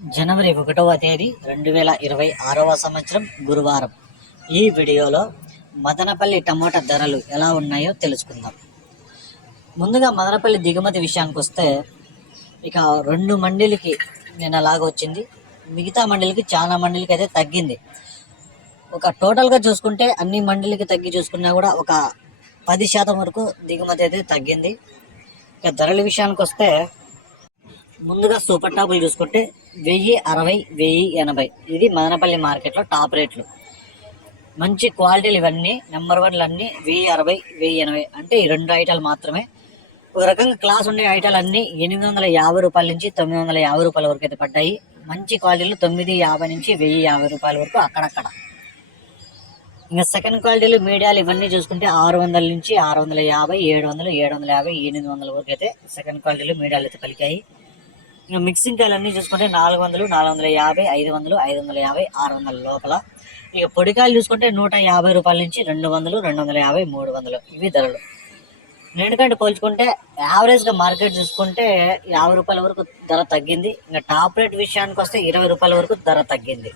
జనవరి ఒకటవ తేదీ రెండు వేల ఇరవై ఆరవ సంవత్సరం గురువారం. ఈ వీడియోలో మదనపల్లి టమోటా ధరలు ఎలా ఉన్నాయో తెలుసుకుందాం. ముందుగా మదనపల్లి దిగుమతి విషయానికి వస్తే ఇక రెండు మండలికి నిన్న వచ్చింది. మిగతా మండలికి చాలా మండలికి అయితే తగ్గింది. ఒక టోటల్గా చూసుకుంటే అన్ని మండలికి తగ్గి చూసుకున్నా కూడా ఒక పది శాతం వరకు దిగుమతి అయితే తగ్గింది. ఇక ధరల విషయానికి వస్తే ముందుగా సూపర్ టాపులు చూసుకుంటే వెయ్యి అరవై వెయ్యి ఎనభై. ఇది మదనపల్లి మార్కెట్లో టాప్ రేట్లు. మంచి క్వాలిటీలు ఇవన్నీ నెంబర్ వన్లు అన్నీ వెయ్యి అరవై వెయ్యి ఎనభై. అంటే ఈ రెండు ఐటాలు మాత్రమే. ఒక రకంగా క్లాస్ ఉండే ఐటాలు అన్నీ ఎనిమిది వందల యాభై రూపాయల నుంచి తొమ్మిది వందల యాభై రూపాయల వరకు అయితే పడ్డాయి. మంచి క్వాలిటీలు తొమ్మిది యాభై నుంచి వెయ్యి యాభై రూపాయల వరకు అక్కడక్కడ. ఇంకా సెకండ్ క్వాలిటీలు మీడియాలు ఇవన్నీ చూసుకుంటే ఆరు వందల నుంచి ఆరు వందల యాభై ఏడు వందలు ఏడు వందల యాభై ఎనిమిది వందల వరకు అయితే సెకండ్ క్వాలిటీలు మీడియాలు అయితే పలికాయి. మిక్సింగ్ కాయలు అన్నీ చూసుకుంటే నాలుగు వందలు నాలుగు వందల యాభై ఐదు వందలు ఐదు వందల యాభై ఆరు వందల లోపల. ఇక పొడికాయలు చూసుకుంటే నూట యాభై రూపాయల నుంచి రెండు వందలు రెండు వందల యాభై మూడు వందలు ఇవి ధరలు. నేనుకంటే పోల్చుకుంటే యావరేజ్గా మార్కెట్ చూసుకుంటే యాభై రూపాయల వరకు ధర తగ్గింది. ఇంకా టాప్ రేట్ విషయానికి వస్తే ఇరవై రూపాయల వరకు ధర తగ్గింది.